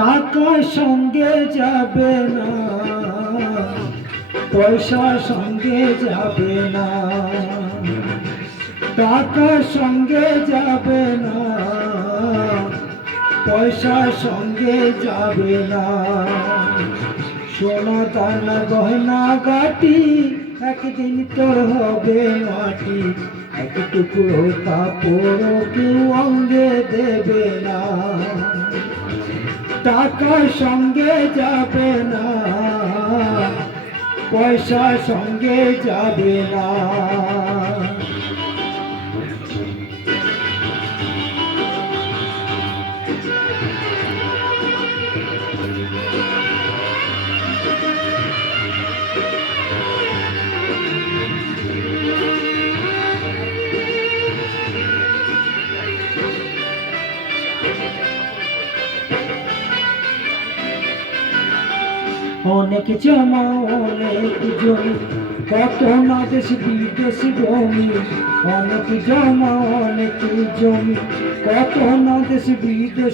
টাকা সঙ্গে যাবে না, পয়সা সঙ্গে যাবে না, টাকা সঙ্গে যাবে না, পয়সা সঙ্গে যাবে না। সোনা দানা গহনা গাটি একদিন তোর হবে মাটি, এক টুকরো কাপড় কেউ অঙ্গে দেবে না। টাকা সঙ্গে যাবে না, পয়সা সঙ্গে যাবে না। অনেক জমা অনেক জমি, কত না দেশ বিদেশ জমি, অনেক জমা অনেক জমি, কত না দেশ বিদেশ।